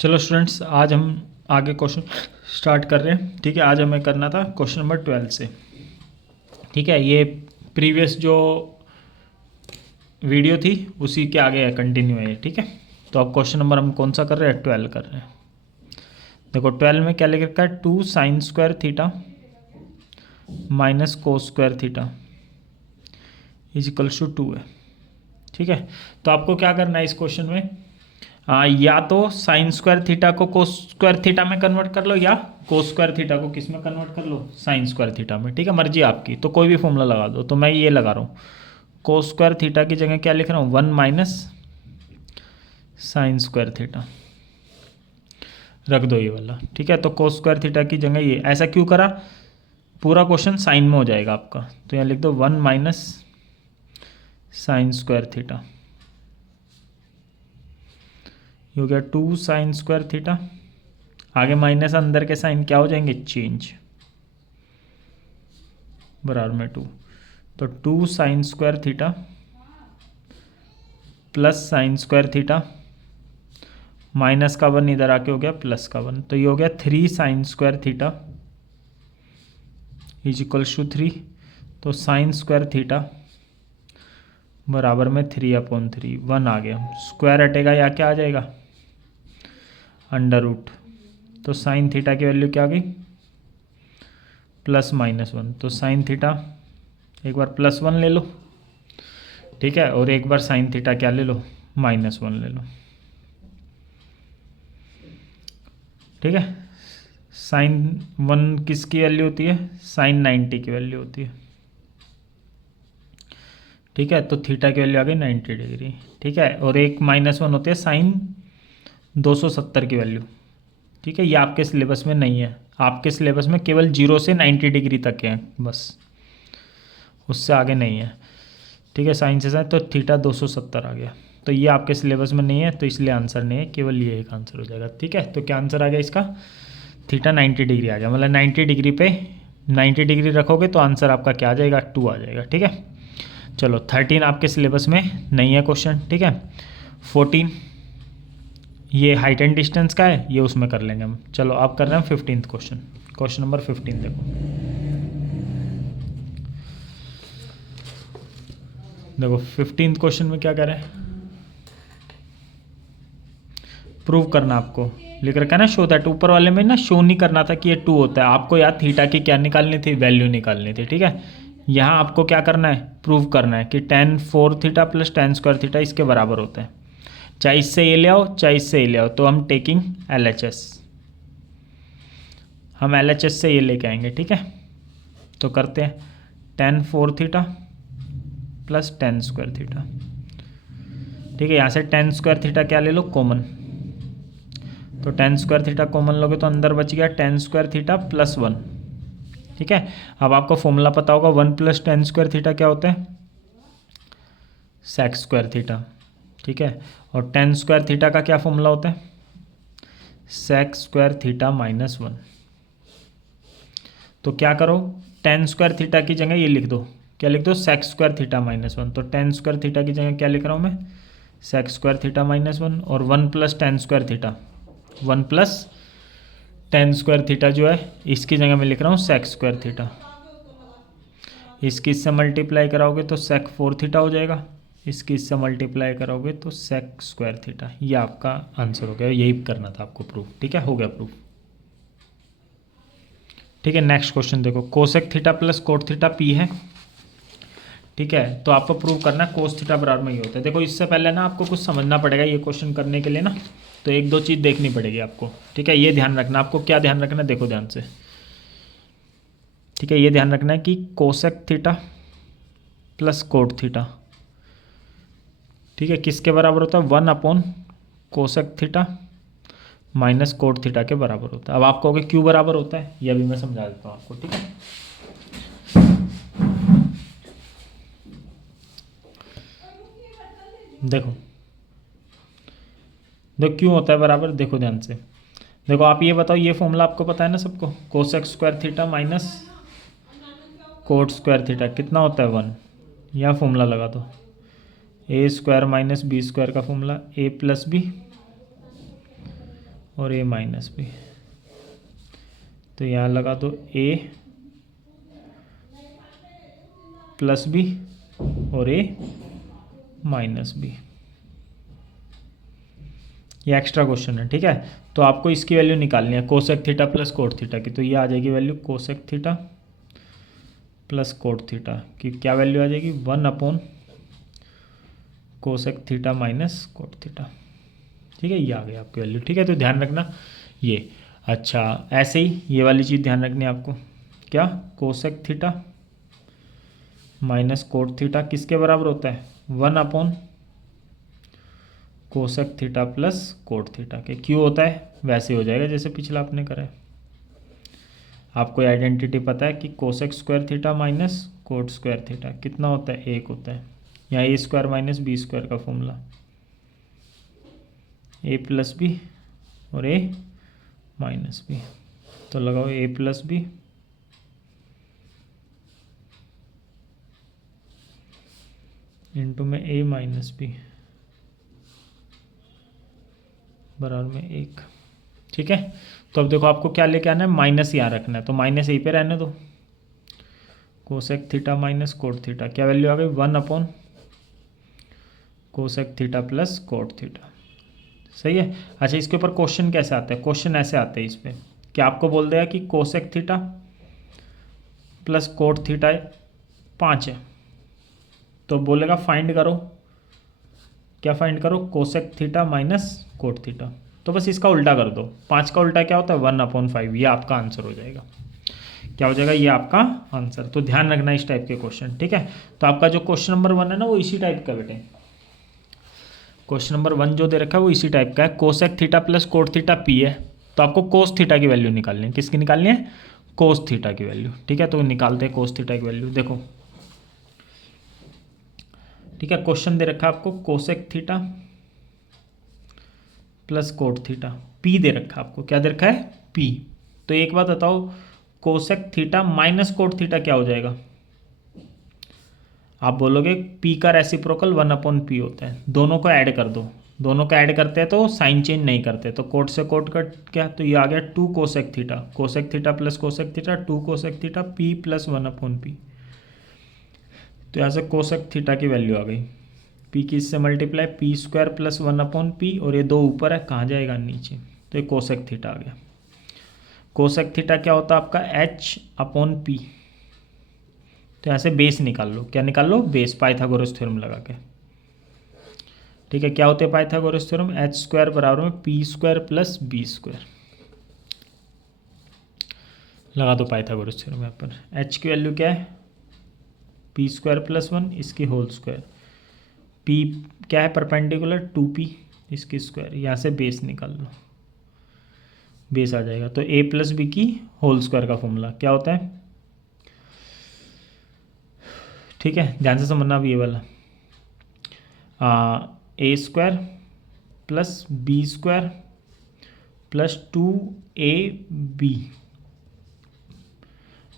चलो स्टूडेंट्स, आज हम आगे क्वेश्चन स्टार्ट कर रहे हैं। ठीक है, आज हमें करना था क्वेश्चन नंबर 12 से। ठीक है, ये प्रीवियस जो वीडियो थी उसी के आगे कंटिन्यू है। ठीक है, तो अब क्वेश्चन नंबर हम कौन सा कर रहे हैं? 12 कर रहे हैं। देखो 12 में क्या लिख रखा है? 2 sine square theta minus cos square theta is equals to 2 है। ठीक है, तो आपको क्या करना है इस क्वेश्चन में? या तो साइन स्क्वायर थीटा को कोस स्क्वायर थीटा में कन्वर्ट कर लो, या कोस स्क्वायर थीटा को किस में कन्वर्ट कर लो? साइन स्क्वायर थीटा में। ठीक है, मर्जी आपकी, तो कोई भी फॉर्मूला लगा दो। तो मैं ये लगा रहा हूँ, कोस स्क्वायर थीटा की जगह क्या लिख रहा हूँ? 1 माइनस साइन स्क्वायर थीटा रख दो ये वाला। ठीक है, तो कोस स्क्वायर थीटा की जगह ये। ऐसा क्यों करा? पूरा क्वेश्चन साइन में हो जाएगा आपका, तो यहाँ लिख दो 1 माइनस साइन स्क्वायर थीटा। ये हो गया 2 साइन स्क्वायर थीटा। आगे माइनस, अंदर के साइन क्या हो जाएंगे? चेंज, बराबर में 2। तो 2 sine square theta plus sign square theta, minus का 1 इधर आके हो गया प्लस का 1, तो ये हो गया 3 sine square theta is equals to 3। तो साइन स्क्वायर थीटा बराबर में 3/3, 1 आ गया। स्क्वायर हटेगा या क्या आ जाएगा? Under root. तो साइन थीटा की वैल्यू क्या आ गई? +-1। तो साइन थीटा एक बार +1 ले लो, ठीक है, और एक बार साइन थीटा क्या ले लो? -1 ले लो। ठीक है, साइन 1 किसकी वैल्यू होती है? साइन 90 की वैल्यू होती है। ठीक है, तो थीटा की वैल्यू आ गई 90 डिग्री। ठीक है, और एक -1 होती है साइन 270 की वैल्यू। ठीक है, ये आपके सिलेबस में नहीं है। आपके सिलेबस में केवल 0 से 90 डिग्री तक है बस, उससे आगे नहीं है। ठीक है, साइन से साइन, तो थीटा 270 आ गया। तो ये आपके सिलेबस में नहीं है, तो इसलिए आंसर नहीं है, केवल ये एक आंसर हो जाएगा। ठीक है, तो क्या आंसर आ गया इसका? थीटा 90 डिग्री आ गया। मतलब 90 डिग्री पे 90 डिग्री रखोगे तो आंसर आपका क्या आ जाएगा? 2 आ जाएगा। ठीक है, चलो 13 आपके सिलेबस में नहीं है क्वेश्चन। ठीक है, 14 ये हाइट एंड डिस्टेंस का है, ये उसमें कर लेंगे हम। चलो आप कर रहे हैं 15th क्वेश्चन। क्वेश्चन नंबर 15 देखो 15th क्वेश्चन में क्या कह रहे हैं? प्रूव करना आपको लिख रखा है ना, शो दैट। ऊपर वाले में ना शो नहीं करना था कि ये 2 होता है, आपको यार थीटा की क्या निकालनी थी? वैल्यू निकालनी थी। ठीक है, यहाँ आपको क्या करना है? प्रूव करना है कि tan 4 theta plus tan square theta इसके बराबर होता है। चाहे इससे ये ले आओ, चाहे इससे ये ले आओ, तो हम टेकिंग LHS, हम LHS से ये लेके आएंगे। ठीक है, तो करते हैं tan 4 theta plus tan square theta. ठीक है, यहाँ से tan स्क्वायर थीटा क्या ले लो? कॉमन। तो tan स्क्वायर थीटा कॉमन लोगे तो अंदर बच गया tan स्क्वायर थीटा +1। ठीक है, अब आपको फॉर्मूला पता होगा, 1 + tan स्क्वायर थीटा क्या होता है? sec square theta. ठीक है, और tan स्क्वायर थीटा का क्या फॉर्मूला होता है? sec square theta -1। तो क्या करो, tan स्क्वायर थीटा की जगह ये लिख दो। क्या लिख दो? sec square theta -1। तो tan स्क्वायर थीटा की जगह क्या लिख रहा हूँ मैं? sec स्क्वायर थीटा -1, और 1 + tan square theta, 1 + tan square theta जो है इसकी जगह मैं लिख रहा हूँ sec स्क्वायर थीटा। इसकी इससे मल्टीप्लाई कराओगे तो sec 4 थीटा हो जाएगा, इसकी इससे मल्टीप्लाई करोगे तो sec स्क्वायर थीटा। ये आपका आंसर हो गया, यही करना था आपको प्रूफ। ठीक है, हो गया प्रूफ। ठीक है, नेक्स्ट क्वेश्चन देखो, cosec theta plus cot theta P है। ठीक है, तो आपको प्रूव करना है कोस थीटा बराबर में ही होता है। देखो इससे पहले ना आपको कुछ समझना पड़ेगा ये क्वेश्चन करने के लिए ना, तो एक दो चीज़ देखनी पड़ेगी आपको। ठीक है, ये ध्यान रखना, आपको क्या ध्यान रखना है? देखो ध्यान से। ठीक है, ये ध्यान रखना है कि cosec theta plus cot theta, ठीक है, किसके बराबर होता है? 1/कोसेक थीटा माइनस कोट थीटा के बराबर होता है। अब आप कहोगे क्यों बराबर होता है, ये अभी मैं समझा देता हूँ आपको। ठीक है, देखो देखो क्यों होता है बराबर, देखो ध्यान से। देखो आप ये बताओ, ये फॉर्मूला आपको पता है ना सबको? Cosec square theta minus coat square theta कितना होता है? 1। यह फॉर्मूला लगा दो, a² - b² का फॉर्मूला, a + b और a माइनस बी। तो यहाँ लगा दो a प्लस बी और a माइनस बी। ये एक्स्ट्रा क्वेश्चन है, ठीक है। तो आपको इसकी वैल्यू निकालनी है cosec theta plus cot theta की। तो ये आ जाएगी value cosec theta plus cot theta की। क्या वैल्यू आ जाएगी? 1 cosec theta minus cot theta. ठीक है, ये आ गई आपकी वैल्यू। ठीक है, तो ध्यान रखना ये। अच्छा, ऐसे ही ये वाली चीज़ ध्यान रखनी है आपको। क्या? Cosec theta minus cot theta किसके बराबर होता है? 1 cosec theta plus cot theta के। क्यों होता है? वैसे हो जाएगा जैसे पिछला आपने करा है। आपको आइडेंटिटी पता है कि cosec square theta minus coat square theta कितना होता है? 1 होता है। यहाँ ए स्क्वायर माइनस बी स्क्वायर का फॉर्मूला, ए प्लस बी और ए माइनस बी। तो लगाओ ए प्लस बी इंटू में ए माइनस बी बराबर में 1। ठीक है, तो अब देखो आपको क्या लेके आना है? माइनस यहाँ रखना है, तो माइनस यहीं पे रहने दो। Cosec theta minus cot theta क्या वैल्यू आ गई? 1 cosec theta plus cot theta. सही है। अच्छा, इसके ऊपर क्वेश्चन कैसे आता है? क्वेश्चन ऐसे आते हैं इस पर कि आपको बोल देगा कि cosec theta plus cot theta 5 है, तो बोलेगा फाइंड करो। क्या फाइंड करो? Cosec theta minus cot theta. तो बस इसका उल्टा कर दो। 5 का उल्टा क्या होता है? 1/5। ये आपका आंसर हो जाएगा। क्या हो जाएगा? ये आपका आंसर। तो ध्यान रखना इस टाइप के क्वेश्चन। ठीक है, तो आपका जो क्वेश्चन नंबर 1 है ना, वो इसी टाइप का बेटे। क्वेश्चन नंबर 1 जो दे रखा है वो इसी टाइप का है। Cosec theta plus cot theta P है, तो आपको कोस थीटा की वैल्यू निकालनी है। किसकी निकालनी है? कोस थीटा की वैल्यू। ठीक है, तो निकालते हैं कोस थीटा की वैल्यू। देखो, ठीक है, क्वेश्चन दे रखा है आपको cosec theta plus cot theta, P दे रखा है आपको। क्या दे रखा है? पी। तो एक बात बताओ, cosec theta minus cot theta क्या हो जाएगा? आप बोलोगे पी का रेसिप्रोकल 1/p होता है। दोनों को ऐड कर दो। दोनों को ऐड करते हैं तो साइन चेंज नहीं करते, तो कोट से कोट कट क्या? तो ये आ गया 2 cosec theta. Cosec theta plus cosec theta 2 cosec theta P plus 1/p। तो यहाँ से कोसेक थीटा की वैल्यू आ गई। पी की इससे multiply P square plus 1/p, और ये 2 ऊपर है, कहाँ जाएगा? नीचे। तो ये कोसेक थीटा आ गया। कोसेक थीटा क्या होता है आपका? h/p। तो यहाँ से बेस निकाल लो। क्या निकाल लो? बेस, पाइथागोरस थ्योरम लगा के। ठीक है, क्या होते हैं पाइथागोरस थ्योरम? h² बराबर में P square plus B square. लगा दो पाइथागोरस थ्योरम यहाँ पर। h की वैल्यू क्या है? पी स्क्वायर प्लस 1, इसकी होल स्क्वायर। p क्या है? परपेंडिकुलर 2p, इसकी स्क्वायर। यहाँ से बेस निकाल लो, बेस आ जाएगा। तो a प्लस बी की होल स्क्वायर का फॉर्मूला क्या होता है? ठीक है, ध्यान से समझना अब ये वाला। a² plus b² plus 2ab,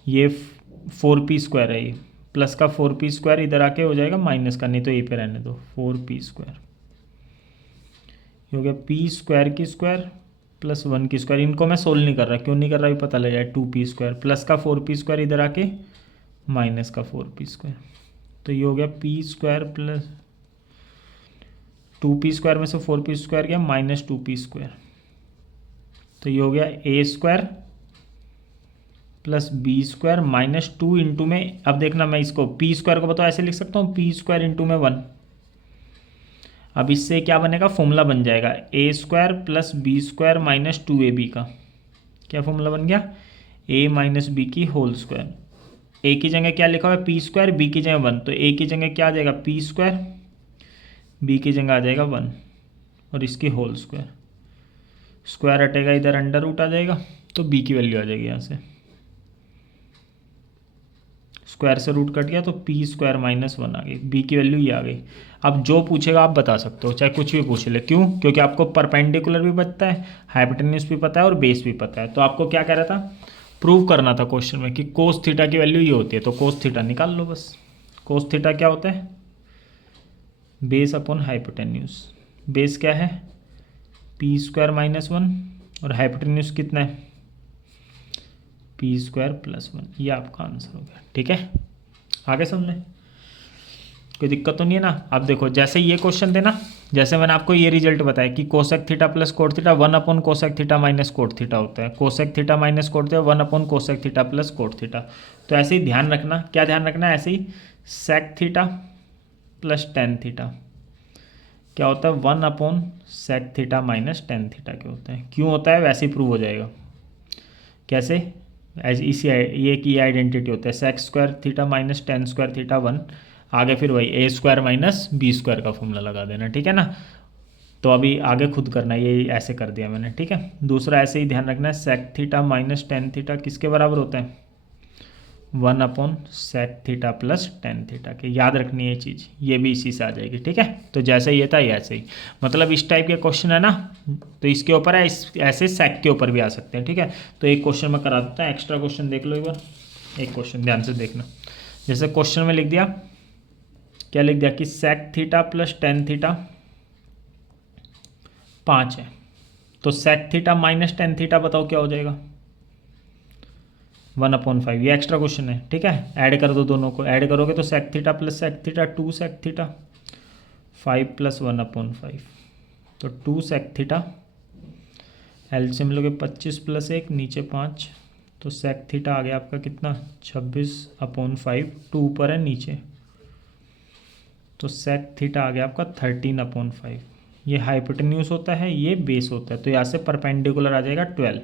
ये 4p² है। ये प्लस का 4p² इधर आके हो जाएगा माइनस का, नहीं तो ए पे रहने दो। 4p², ये हो गया p² की स्क्वायर प्लस 1 की स्क्वायर। इनको मैं सोल्व नहीं कर रहा, क्यों नहीं कर रहा ये पता लग जाए। 2p² प्लस का 4p² इधर आके माइनस का 4p²। तो ये हो गया p² प्लस 2p² में से 4p² गया माइनस 2p²। तो ये हो गया a² plus b² minus 2 into में, अब देखना मैं इसको p² को बताओ ऐसे लिख सकता हूँ, p² इंटू में 1। अब इससे क्या बनेगा? फॉर्मूला बन जाएगा a² plus b² minus 2ab का। क्या फॉर्मूला बन गया? a माइनस बी की होल स्क्वायर। ए की जगह क्या लिखा हुआ है? p², बी की जगह 1, तो ए की जगह क्या आ जाएगा? p², बी की जगह आ जाएगा 1, और इसकी होल स्क्वायर। स्क्वायर हटेगा इधर, अंडर रूट आ जाएगा, तो बी की वैल्यू आ जाएगी। यहाँ से स्क्वायर से रूट कट गया, तो p² माइनस 1 आ गई। बी की वैल्यू ये आ गई। अब जो पूछेगा आप बता सकते हो, चाहे कुछ भी पूछ ले। क्यों? क्योंकि आपको परपेंडिकुलर भी पता है, हाइपोटेन्यूज भी पता है, और बेस भी पता है। तो आपको क्या कह रहा था? प्रूव करना था क्वेश्चन में कि कोस थीटा की वैल्यू ये होती है, तो कोस थीटा निकाल लो बस। कोस थीटा क्या होता है? Base upon hypotenuse. बेस क्या है? p² माइनस 1, और हाइपोटेन्यूज कितना है, p² + 1। ये आपका आंसर हो गया। ठीक है, आगे समझ में कोई दिक्कत तो नहीं है ना। अब देखो जैसे ये क्वेश्चन थे ना, जैसे मैंने आपको ये रिजल्ट बताया कि cosec theta plus cot theta 1/कोसेक थीटा माइनस कोट थीटा होता है, cosec theta minus cot theta 1/कोसेक थीटा प्लस कोट थीटा। तो ऐसे ही ध्यान रखना, क्या ध्यान रखना है, ऐसे ही sec theta plus tan theta क्या होता है, 1/सेक थीटा माइनस टेन थीटा के होते हैं। क्यों होता है, वैसे ही प्रूव हो जाएगा। कैसे, इसी ये की आइडेंटिटी होता है, sec² theta minus tan² theta 1, आगे फिर वही a² माइनस b² का फॉर्मूला लगा देना। ठीक है ना, तो अभी आगे खुद करना, ये ऐसे कर दिया मैंने। ठीक है, दूसरा ऐसे ही ध्यान रखना है, sec theta minus tan theta किसके बराबर होता है, 1/sec theta plus tan theta के। याद रखनी है ये चीज़, ये भी इसी से आ जाएगी। ठीक है, तो जैसे ये था ये ऐसे ही, मतलब इस टाइप के क्वेश्चन है ना, तो इसके ऊपर है, इस ऐसे सेक के ऊपर भी आ सकते हैं। ठीक है, तो एक क्वेश्चन मैं करा देता हूँ, एक्स्ट्रा क्वेश्चन देख लो एक बार। एक क्वेश्चन ध्यान से देखना, जैसे क्वेश्चन में लिख दिया, क्या लिख दिया कि sec theta plus tan theta 5 है, तो sec theta minus tan theta बताओ क्या हो जाएगा, 1/5। ये एक्स्ट्रा क्वेश्चन है। ठीक है, ऐड कर दो, दोनों को ऐड करोगे तो sec theta plus sec theta 2 sec theta 5 + 1/5, तो 2 sec थीटा, एलसीएम लोगे 25 + 1 नीचे 5, तो sec थीटा आ गया आपका कितना, 26/5, 2 ऊपर है नीचे, तो sec थीटा आ गया आपका 13/5। ये हाइपोटेन्यूज होता है, ये बेस होता है, तो यहाँ से परपेंडिकुलर आ जाएगा 12।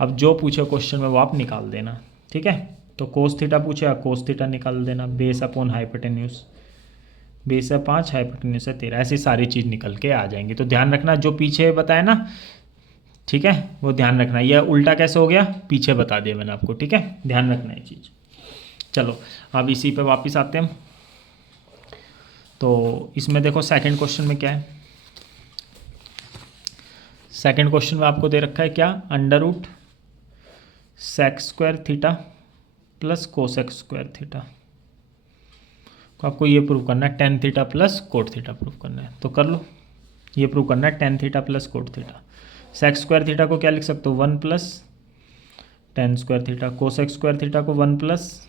अब जो पूछे क्वेश्चन में वो आप निकाल देना। ठीक है, तो कोस थीटा पूछेगा, कोस थीटा निकाल देना, बेस अपॉन हाइपोटेन्यूज, बेस है 5, हाइपोटेन्यूज है 13, ऐसी सारी चीज़ निकल के आ जाएंगी। तो ध्यान रखना जो पीछे बताया ना, ठीक है, वो ध्यान रखना। ये उल्टा कैसे हो गया, पीछे बता दिया मैंने आपको। ठीक है, ध्यान रखना ये चीज़। चलो अब इसी पे वापस आते हैं। तो इसमें देखो सेकंड क्वेश्चन में क्या है, सेकंड क्वेश्चन में आपको दे रखा है क्या, √ sec² theta plus cosec² theta को आपको ये प्रूव करना है, tan theta plus cot theta prove करना है। तो कर लो, ये प्रूव करना है tan theta plus cot theta. sec² theta को क्या लिख सकते हो, 1 + tan² थीटा, cosec² थीटा को 1 +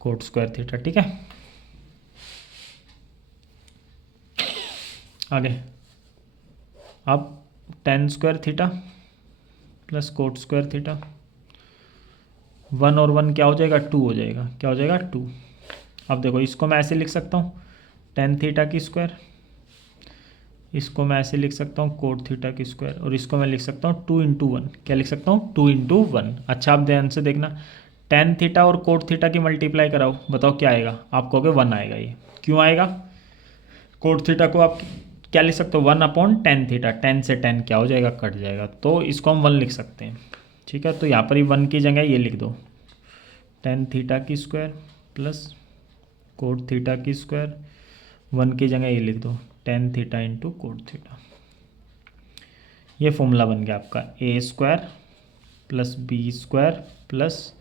कोट² थीटा। ठीक है, आगे अब tan² थीटा प्लस कोट² थीटा, 1 और 1 क्या हो जाएगा, 2 हो जाएगा, क्या हो जाएगा 2। अब देखो इसको मैं ऐसे लिख सकता हूँ tan थीटा की स्क्वायर, इसको मैं ऐसे लिख सकता हूँ कोट थीटा की स्क्वायर, और इसको मैं लिख सकता हूँ 2 × 1, क्या लिख सकता हूँ 2 × 1। अच्छा आप ध्यान से देखना, tan थीटा और कोट थीटा की मल्टीप्लाई कराओ, बताओ क्या आएगा, आप कहोगे 1 आएगा। ये क्यों आएगा, कोट थीटा को आप क्या लिख सकते हो, 1/tan थीटा, tan से tan क्या हो जाएगा, कट जाएगा, तो इसको हम 1 लिख सकते हैं। ठीक है, तो यहाँ पर ही 1 की जगह ये लिख दो, tan थीटा की स्क्वायर प्लस कोट थीटा की स्क्वायर, 1 की जगह ये लिख दो tan थीटा × कोट थीटा। ये फॉर्मूला बन गया आपका a² + b² +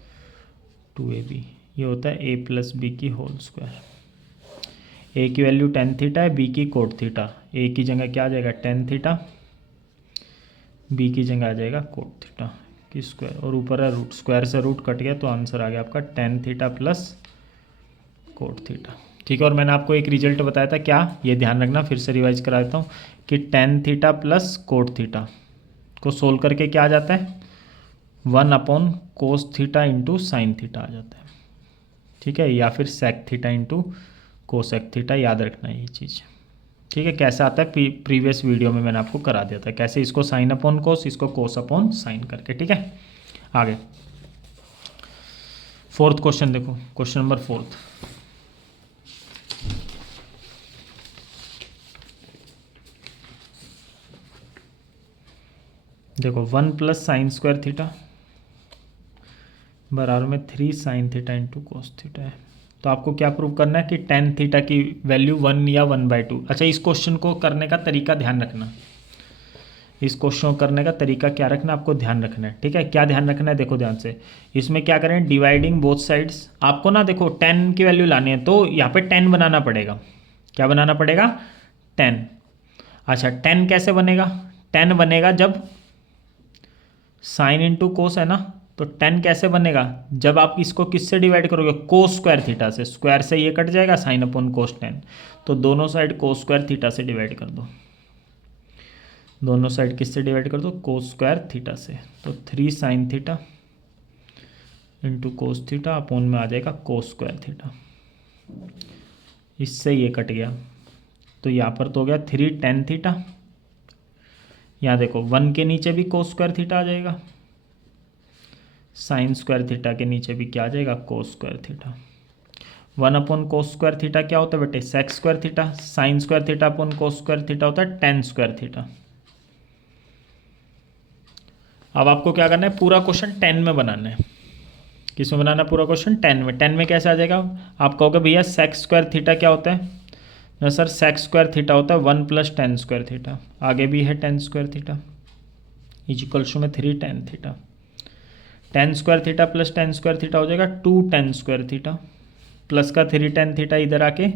2ab, ये होता है a + b की होल स्क्वायर। a की वैल्यू tan थीटा है, b की कोट थीटा, a की जगह क्या आ जाएगा tan थीटा, b की जगह आ जाएगा कोट थीटा की स्क्वायर, और ऊपर है रूट, स्क्वायर से रूट कट गया, तो आंसर आ गया आपका tan theta plus cot theta. ठीक है, और मैंने आपको एक रिजल्ट बताया था क्या, ये ध्यान रखना, फिर से रिवाइज करा देता हूँ कि tan theta plus cot theta को सोल्व करके क्या आ जाता है, 1/cos थीटा × sin थीटा आ जाता है। ठीक है, या फिर sec थीटा × cosec थीटा, याद रखना ये चीज़। ठीक है, कैसे आता है, प्रीवियस वीडियो में मैंने आपको करा दिया था कैसे, इसको sin/cos, इसको cos/sin करके। ठीक है, आगे फोर्थ क्वेश्चन देखो, क्वेश्चन नंबर 4। देखो 1 + sin² थीटा बराबर में 3 sin थीटा × cos थीटा है। तो आपको क्या प्रूव करना है कि tan थीटा की वैल्यू 1 या 1/2। अच्छा, इस क्वेश्चन को करने का तरीका ध्यान रखना, इस क्वेश्चन को करने का तरीका क्या रखना आपको ध्यान रखना है। ठीक है, क्या ध्यान रखना है, देखो ध्यान से, इसमें क्या करें, डिवाइडिंग बोथ साइड्स। आपको ना देखो tan की वैल्यू लानी है, तो यहाँ पे 10 बनाना पड़ेगा। क्या बनाना पड़ेगा, 10। अच्छा 10 कैसे बनेगा, 10 बनेगा जब साइन इंटू कोस है ना, तो 10 कैसे बनेगा, जब आप इसको किससे डिवाइड करोगे, कोस स्क्वायर थीटा से, स्क्वायर से ये कट जाएगा साइन अपॉन कोस 10, तो दोनों साइड कोस स्क्वायर थीटा से डिवाइड कर दो, दोनों साइड किससे डिवाइड कर दो, कोस स्क्वायर थीटा से, तो 3 sign theta into cos theta upon में आ जाएगा कोस स्क्वायर थीटा, इससे ये कट गया, तो यहाँ पर तो हो गया 3 tan थीटा, यहाँ देखो 1 के नीचे भी कोस स्क्वायर थीटा आ जाएगा, साइन स्क्वायर थीटा के नीचे भी क्या आ जाएगा, cos square theta, 1 upon cos square theta क्या होता है बेटे, sec square theta, sine square theta upon cos square theta होता है tan स्क्वायर थीटा। अब आपको क्या करना है, पूरा क्वेश्चन 10 में बनाना है, किस में बनाना है पूरा क्वेश्चन, 10 में। 10 में कैसे आ जाएगा, आप कहोगे भैया सेक स्क्वायर थीटा क्या होता है ना सर, सेक स्क्वायर थीटा होता है 1 + tan स्क्वायर थीटा, आगे भी है tan स्क्वायर थीटा इक्वल्स में 3 tan theta, tan square theta plus tan square theta हो जाएगा 2 tan स्क्वायर थीटा, प्लस का 3 tan थीटा इधर आके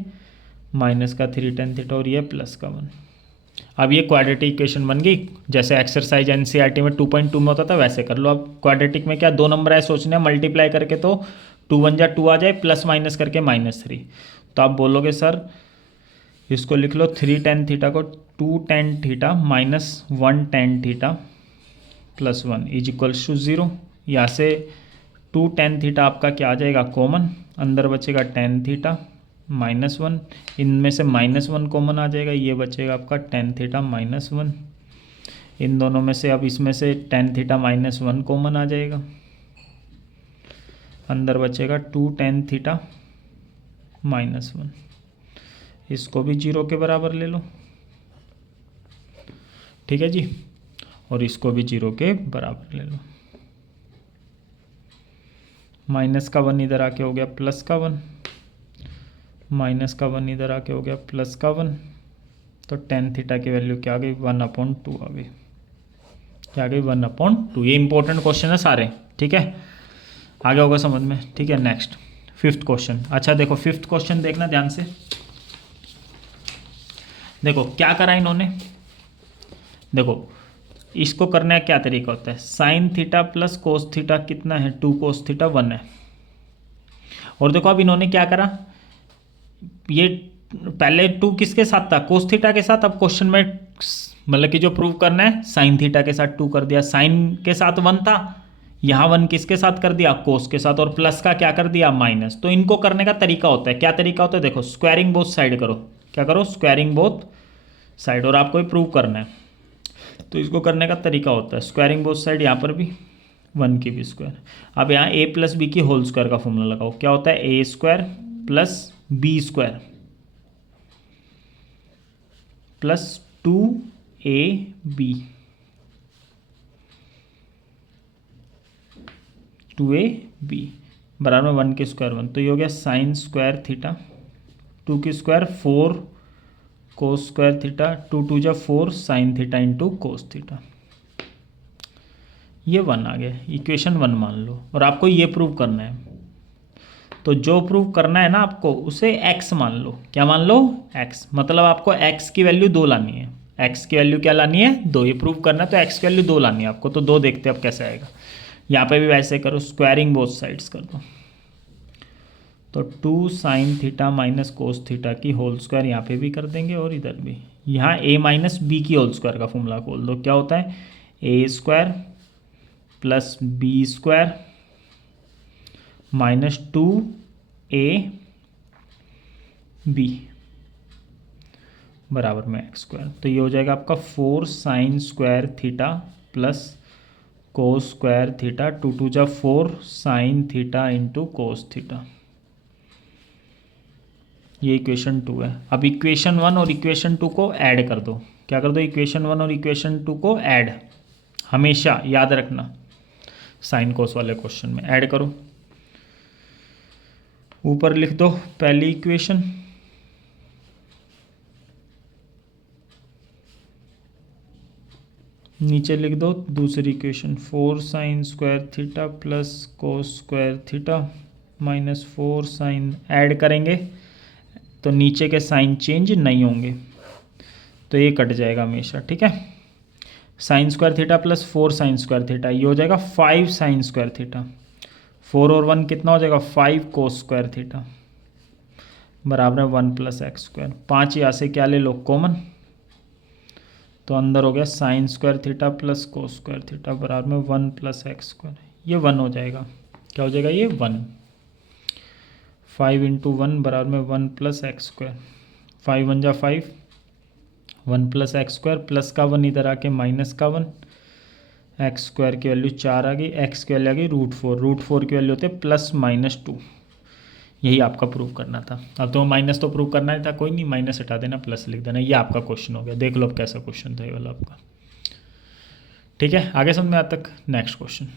माइनस का 3 tan थीटा, और ये प्लस का 1। अब ये क्वाड्रेटिक इक्वेशन बन गई, जैसे एक्सरसाइज एनसीईआरटी में 2.2 में होता था वैसे कर लो। अब क्वाड्रेटिक में क्या, 2 नंबर है सोचने, मल्टीप्लाई करके तो 2 × 1 = 2 आ जाए, प्लस माइनस करके -3, तो आप बोलोगे सर इसको लिख लो 3 tan थीटा को 2 tan theta minus 1 tan theta plus 1 = 0। यहाँ से 2 tan थीटा आपका क्या आ जाएगा कॉमन, अंदर बचेगा tan थीटा -1, इनमें से -1 कॉमन आ जाएगा, ये बचेगा आपका tan थीटा -1, इन दोनों में से अब इसमें से tan थीटा -1 कॉमन आ जाएगा, अंदर बचेगा 2 tan थीटा -1, इसको भी 0 के बराबर ले लो, ठीक है जी, और इसको भी 0 के बराबर ले लो, माइनस का 1 इधर आके हो गया प्लस का 1, माइनस का 1 इधर आके हो गया प्लस का 1, तो tan थीटा की वैल्यू क्या आ गई, 1/2 आ गई, क्या आ गई 1/2। ये इंपॉर्टेंट क्वेश्चन है सारे, ठीक है, आगे होगा समझ में, ठीक है। Next 5th question. अच्छा देखो 5th क्वेश्चन देखना ध्यान से, देखो क्या करा इन्होंने, देखो इसको करने का क्या तरीका होता है, sine theta plus cos theta कितना है, 2 cos थीटा 1 है, और देखो अब इन्होंने क्या करा, ये पहले 2 किसके साथ था, कोस थीटा के साथ, अब क्वेश्चन में मतलब कि जो प्रूव करना है साइन थीटा के साथ 2 कर दिया, साइन के साथ 1 था, यहाँ 1 किसके साथ कर दिया, कोस के साथ, और प्लस का क्या कर दिया, माइनस। तो इनको करने का तरीका होता है, क्या तरीका होता है, देखो स्क्वायरिंग बोथ साइड करो, क्या करो, स्क्वायरिंग बोथ साइड, और आपको प्रूव करना है, तो इसको करने का तरीका होता है स्क्वायरिंग बोथ साइड, यहाँ पर भी 1 की भी स्क्वायर। अब यहाँ a + b की होल स्क्वायर का फॉर्मूला लगाओ, क्या होता है a² + b² plus 2ab 2ab बराबर में 1 की स्क्वायर 1, तो ये हो गया साइन स्क्वायर थीटा, 2 की स्क्वायर 4 कोस square theta, 2 × 2 = 4 sign theta into cos theta, ये 1 आ गया, इक्वेशन 1 मान लो, और आपको ये प्रूव करना है, तो जो प्रूव करना है ना आपको उसे x मान लो, क्या मान लो, x, मतलब आपको x की वैल्यू 2 लानी है, x की वैल्यू क्या लानी है, 2, ये प्रूव करना है तो x की वैल्यू 2 लानी है आपको, तो 2 देखते हैं अब कैसे आएगा। यहाँ पे भी वैसे करो, स्क्वायरिंग बोथ साइड्स कर दो, तो 2 sine theta minus cos theta की होल स्क्वायर यहाँ पे भी कर देंगे, और इधर भी, यहाँ a - b की होल स्क्वायर का फॉर्मूला खोल दो, क्या होता है a² + b² माइनस 2ab बराबर में x², तो ये हो जाएगा आपका 4 sine square theta plus cos square theta, 2 × 2 = 4 sign theta into cos theta, ये इक्वेशन 2 है। अब इक्वेशन 1 और इक्वेशन 2 को ऐड कर दो, क्या कर दो, इक्वेशन 1 और इक्वेशन 2 को ऐड, हमेशा याद रखना साइन कोस वाले क्वेश्चन में ऐड करो, ऊपर लिख दो पहली इक्वेशन, नीचे लिख दो दूसरी equation, 4 sine square theta plus cos square theta minus 4 sine, add करेंगे तो नीचे के साइन चेंज नहीं होंगे, तो ये कट जाएगा हमेशा, ठीक है। Sign square theta plus 4 sine square theta, ये हो जाएगा 5 साइन स्क्वायर थीटा। 4 और 1 कितना हो जाएगा 5 कोस स्क्वायर थीटा बराबर है 1 प्लस एक्स स्क्वायर। 5 यहाँ से क्या ले लो कॉमन, तो अंदर हो गया sign square theta plus cos square theta बराबर में 1 प्लस एक्स स्क्वायर। ये 1 हो जाएगा, क्या हो जाएगा ये 1। 5 इंटू 1 बराबर में 1 प्लस एक्स स्क्वायर। 5 1 जा 5, 1 प्लस एक्स स्क्वायर, प्लस का 1 इधर आके माइनस का 1, एक्स स्क्वायर की वैल्यू 4 आ गई, एक्स की वैल्यू आ गई √4, √4 की वैल्यू होती है +-2। यही आपका प्रूव करना था। अब तो माइनस तो प्रूव करना ही था, कोई नहीं माइनस हटा देना, प्लस लिख देना। ये आपका क्वेश्चन हो गया, देख लो अब कैसा क्वेश्चन था ये वाला आपका। ठीक है, आगे समझ में आता तक। नेक्स्ट क्वेश्चन,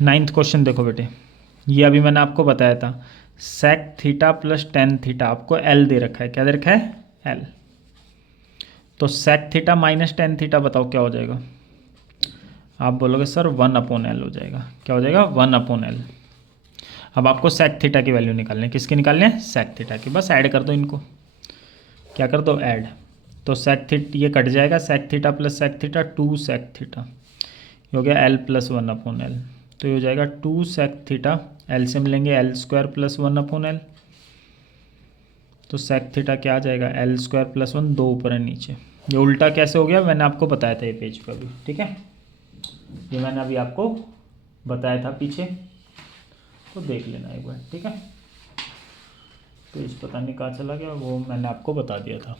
9th क्वेश्चन देखो बेटे, ये अभी मैंने आपको बताया था sec theta plus tan theta, आपको एल दे रखा है, क्या दे रखा है एल। तो sec theta minus tan theta बताओ क्या हो जाएगा। आप बोलोगे सर 1/L हो जाएगा, क्या हो जाएगा 1/L। अब आपको सेक थीटा की वैल्यू निकालनी है, किसकी निकालनी है सेक थीटा की। बस ऐड कर दो इनको, क्या कर दो ऐड। तो सेक थीटा ये कट जाएगा, sec theta plus sec theta 2 sec theta, ये हो गया L + 1/L। तो ये हो जाएगा 2 सेक थीटा, एलसीएम लेंगे L² + 1/L। तो सेक थीटा क्या आ जाएगा L² + 1, 2 ऊपर है नीचे। ये उल्टा कैसे हो गया मैंने आपको बताया था ये पेज पर भी, ठीक है, ये मैंने अभी आपको बताया था पीछे, तो देख लेना एक बार, ठीक है। पेज पता नहीं कहाँ चला गया, वो मैंने आपको बता दिया था।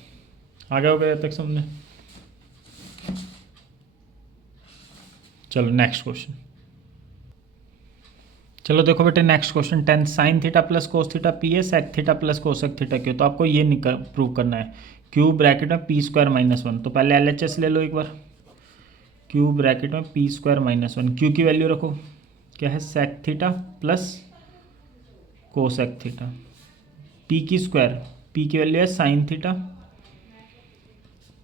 आगे हो गया तक समझे। चलो नेक्स्ट क्वेश्चन, चलो देखो बेटे next question, 10 sine theta plus cos theta P है, sec theta plus cosec theta Q. तो आपको ये प्रूव करना है क्यू ब्रैकेट में p² - 1। तो पहले LHS ले लो एक बार, क्यू ब्रैकेट में p² - 1, क्यू की वैल्यू रखो क्या है sec theta plus cosec theta, p की स्क्वायर, p की वैल्यू है sine theta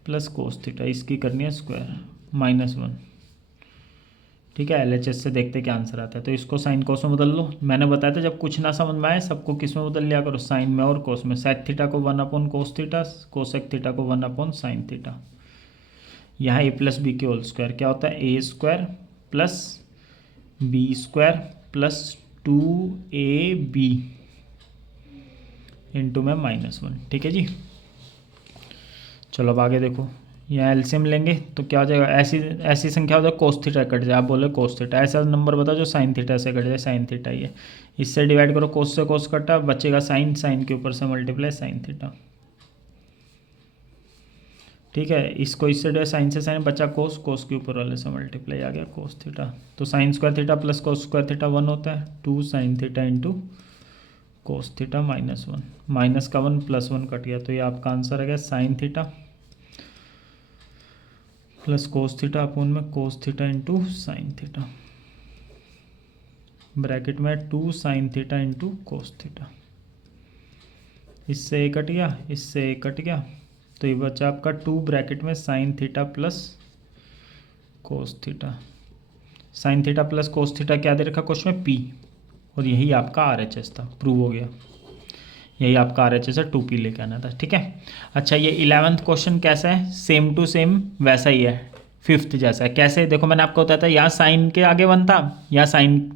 plus cos theta, इसकी करनी है स्क्वायर -1। ठीक है, LHS से देखते क्या आंसर आता है। तो इसको साइन कोस में बदल लो, मैंने बताया था जब कुछ ना समझ में आए सबको किस में बदल लिया करो, साइन में और कोस में। सेक थीटा को 1/cos थीटा, कोसेक थीटा को 1/sin थीटा। यहाँ a + b के होल स्क्वायर क्या होता है a² + b² + 2ab इंटू में -1। ठीक है जी, चलो अब आगे देखो, यहाँ एलसीएम लेंगे तो क्या हो जाएगा, ऐसी ऐसी संख्या हो जाए कोस थीटा कट जाए, आप बोले कोस थीटा, ऐसा नंबर बताओ जो साइन थीटा से कट जाए, साइन थीटा ही है। इससे डिवाइड करो, कोस से कोस कटा, बचेगा साइन, साइन के ऊपर से मल्टीप्लाई साइन थीटा। ठीक है, इसको इससे डिवाइड, साइन से साइन बचा कोस, कोस के ऊपर वाले से मल्टीप्लाई आ गया कोस थीटा। तो sign square theta plus cos square theta 1 होता है, 2 sine theta into cos theta -1, minus का 1 + 1 कट गया, तो ये आपका आंसर आ गया sine theta plus cos theta upon में cos theta into sine theta, bracket में 2 sine theta into cos theta. इससे एक कट गया, इससे एक कट गया, तो ये बचा आपका 2 ब्रैकेट में sign theta plus cos theta. Sign theta plus cos theta क्या दे रखा क्वेश्चन में p, और यही आपका RHS था, प्रूव हो गया। यही आपका RHS है, 2p लेके आना था। ठीक है, अच्छा ये 11th क्वेश्चन कैसा है, सेम टू सेम वैसा ही है, 5th जैसा है। कैसे देखो, मैंने आपको बताया था यहाँ साइन के आगे 1 था, या साइन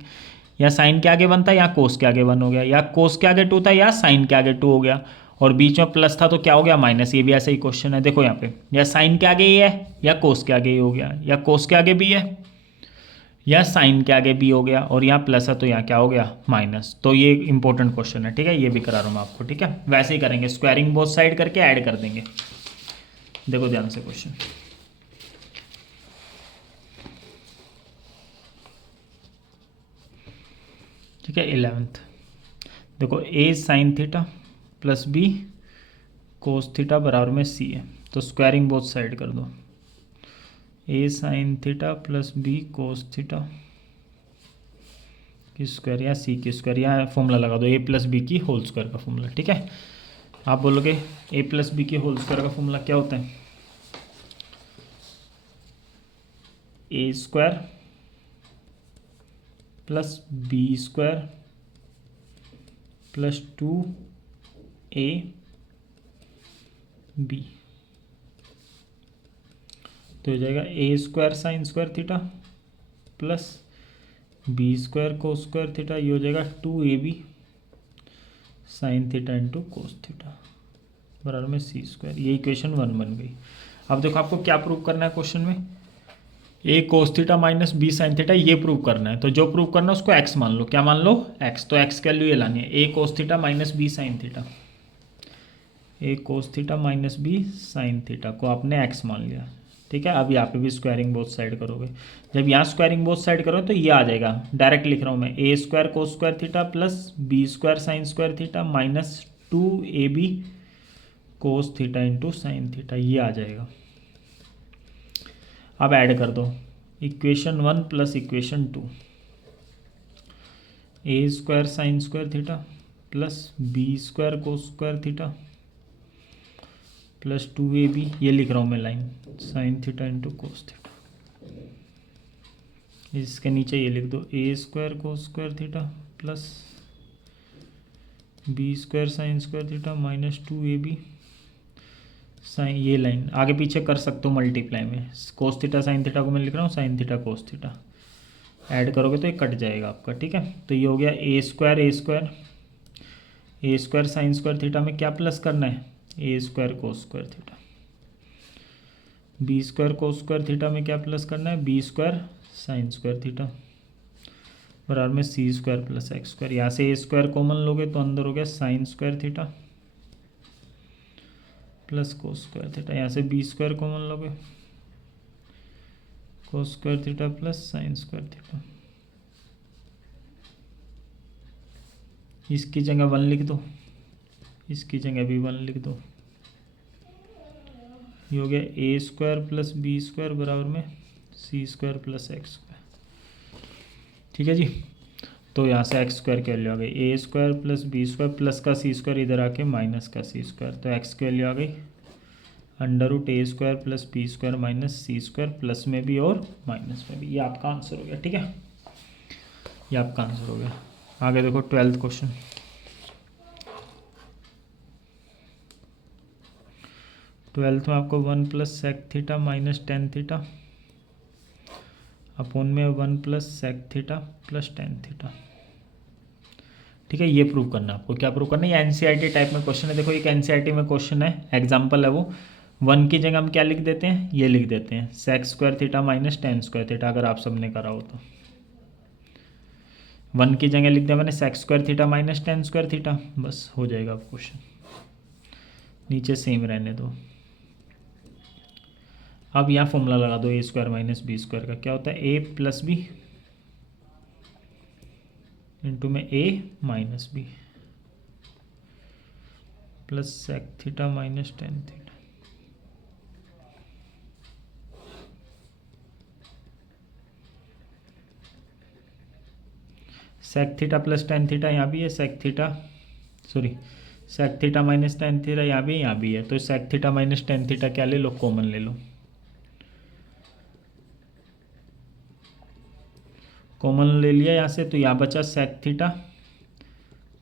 के आगे 1 था, या कोस के आगे 1 हो गया, या कोस के आगे 2 था, या साइन के आगे 2 हो गया, और बीच में प्लस था तो क्या हो गया माइनस। ये भी ऐसा ही क्वेश्चन है, देखो यहाँ पे या साइन के आगे ही है, या कोस के आगे ही हो गया, या कोस के आगे भी है, या साइन के आगे भी हो गया, और यहाँ प्लस है तो यहाँ क्या हो गया माइनस। तो ये इंपॉर्टेंट क्वेश्चन है, ठीक है, ये भी करा रहा हूँ मैं आपको। ठीक है, वैसे ही करेंगे, स्क्वायरिंग बोथ साइड करके ऐड कर देंगे। देखो ध्यान से क्वेश्चन, ठीक है 11th, देखो a sign theta plus b cos theta बराबर में c है, तो स्क्वायरिंग बोथ साइड कर दो, a sign theta plus b cos theta की स्क्वायर, या c की स्क्वायर, या फॉर्मूला लगा दो a + b की होल स्क्वायर का फॉर्मूला। ठीक है, आप बोलोगे a + b की होल स्क्वायर का फॉर्मूला क्या होता है, a² + b² + 2ab। तो हो जाएगा A square sine square theta plus B square cos square theta, ये हो जाएगा 2ab sine theta into cos theta बराबर में सी स्क्वायर। ये इक्वेशन 1 बन गई। अब देखो आपको क्या प्रूव करना है क्वेश्चन में, A cos theta minus B sine theta, ये प्रूव करना है। तो जो प्रूव करना है उसको एक्स मान लो। क्या मान लो? एक्स। तो एक्स की वैल्यू ये लानी है, A cos theta minus B sine theta, A cos theta minus B sine theta को आपने एक्स मान लिया। ठीक है, अब यहाँ पे भी स्क्वायरिंग बोथ साइड करोगे। जब यहाँ स्क्वायरिंग बोथ साइड करोगे तो ये आ जाएगा, डायरेक्ट लिख रहा हूँ मैं, A square cos square theta plus B square sine square theta minus 2ab cos theta into sine theta, ये आ जाएगा। अब ऐड कर दो equation 1 plus equation 2, A square sine square theta plus B square cos square theta plus 2ab, ये लिख रहा हूँ मैं line, sine theta into cos theta. इसके नीचे ये लिख दो, A square cos square theta plus B square sine square theta minus 2ab sine, ये लाइन आगे पीछे कर सकते हो मल्टीप्लाई में, कोस थीटा साइन थीटा को मैं लिख रहा हूँ sine theta cos theta, add करोगे तो ये कट जाएगा आपका। ठीक है, तो ये हो गया A square sine square theta में क्या प्लस करना है, A square cos square theta, B square cos square theta में क्या प्लस करना है, B square sine square theta बराबर में C square plus X square. यहाँ से ए स्क्वायर कॉमन लोगे तो अंदर हो गया sign square theta plus cos square theta, यहाँ से बी स्क्वायर कॉमन लोगे, कोस square theta plus sign square theta. इसकी जगह 1 लिख दो, इसकी जगह भी 1 लिख दो, ये हो गया A square plus B square बराबर में C square plus X square. ठीक है जी, तो यहाँ से एक्स स्क्वायर की वैल्यू आ गई, A square plus B square plus का सी स्क्वायर इधर आके माइनस का सी स्क्वायर, तो एक्स की वैल्यू आ गई under root A square plus B square minus C square, plus में भी और माइनस में भी। ये आपका आंसर हो गया। ठीक है, ये आपका आंसर हो गया। आगे देखो 12th क्वेश्चन, ट्वेल्थ में आपको 1 plus sec theta minus tan theta upon में 1 plus sec theta plus tan theta. ठीक है, ये प्रूव करना है आपको। क्या प्रूव करना है? ये एनसीईआरटी टाइप में क्वेश्चन है। देखो एक एनसीईआरटी में क्वेश्चन है, एग्जाम्पल है वो, 1 की जगह हम क्या लिख देते हैं, ये लिख देते हैं sec square theta minus tan square theta, अगर आप सबने करा हो तो 1 की जगह लिख दिया मैंने sec square theta minus tan square theta, बस हो जाएगा आप क्वेश्चन। नीचे सेम रहने दो। अब यहाँ फॉर्मूला लगा दो, A square minus B square का क्या होता है, ए प्लस बी इंटू में A minus B plus sec theta minus tan theta. Sec theta plus tan theta यहाँ भी है, sec theta minus tan theta यहाँ भी है, तो sec theta minus tan theta क्या ले लो, कॉमन ले लो। कॉमन ले लिया यहाँ से, तो यहाँ बचा sec theta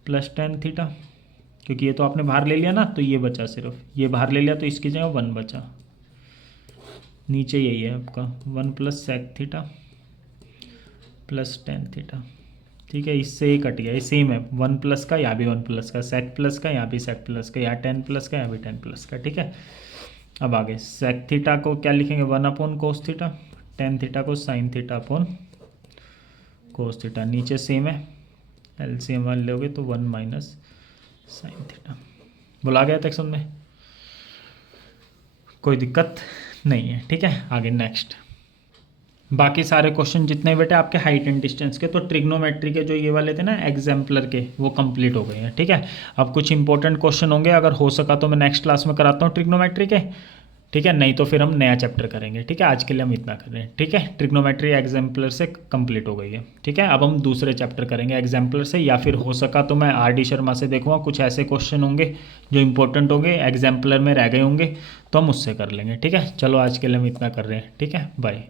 plus tan theta, क्योंकि ये तो आपने बाहर ले लिया ना, तो ये बचा, सिर्फ ये बाहर ले लिया तो इसकी जगह 1 बचा। नीचे यही है आपका 1 plus sec theta plus tan theta. ठीक है, इससे ये कट गया, ये सेम है, 1 प्लस का यहाँ भी 1 प्लस का, सेक प्लस का यहाँ भी सेक प्लस का, यहाँ 10 प्लस का यहाँ भी 10 प्लस का। ठीक है, अब आगे सेक थीटा को क्या लिखेंगे, 1 upon cos theta, tan theta को sine theta upon cos theta. नीचे सेम है, एलसीएम वन लोगे तो 1 माइनस साइन थीटा। बोला गया तक समझ में, कोई दिक्कत नहीं है। ठीक है, आगे नेक्स्ट। बाकी सारे क्वेश्चन जितने बेटे आपके हाइट एंड डिस्टेंस के, तो ट्रिग्नोमेट्री के जो ये वाले थे ना एग्जाम्पलर के, वो कंप्लीट हो गए हैं। ठीक है, अब कुछ इंपॉर्टेंट क्वेश्चन होंगे, अगर हो सका तो मैं नेक्स्ट क्लास में कराता हूँ ट्रिग्नोमेट्री के। ठीक है, नहीं तो फिर हम नया चैप्टर करेंगे। ठीक है, आज के लिए हम इतना कर रहे हैं। ठीक है, ट्रिग्नोमेट्री एग्जाम्पलर से कंप्लीट हो गई है। ठीक है, अब हम दूसरे चैप्टर करेंगे एग्जाम्पलर से, या फिर हो सका तो मैं RD शर्मा से देखूँगा, कुछ ऐसे क्वेश्चन होंगे जो इंपॉर्टेंट होंगे, एग्जाम्पलर में रह गए होंगे, तो हम उससे कर लेंगे। ठीक है, चलो आज के लिए हम इतना कर रहे हैं। ठीक है, बाय।